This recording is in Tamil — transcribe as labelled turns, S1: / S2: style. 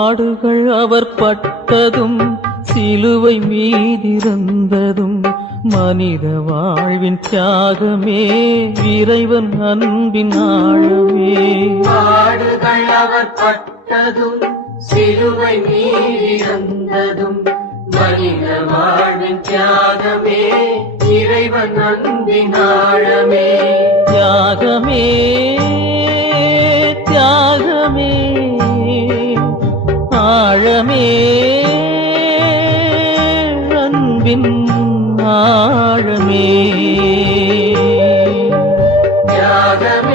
S1: பாடுகள் அவர் பட்டதும் சிலுவை மீதிருந்ததும் மனித வாழ்வின் தியாகமே இறைவன் அன்பின் ஆழமே.
S2: பாடுகள் அவர் பட்டதும் சிலுவை மீறிறந்ததும் மனித வாழ்வின் தியாகமே இறைவன் அன்பின் ஆழமே.
S1: தியாகமே. ஆழமே அன்பின் ஆழமே. தியாகமே.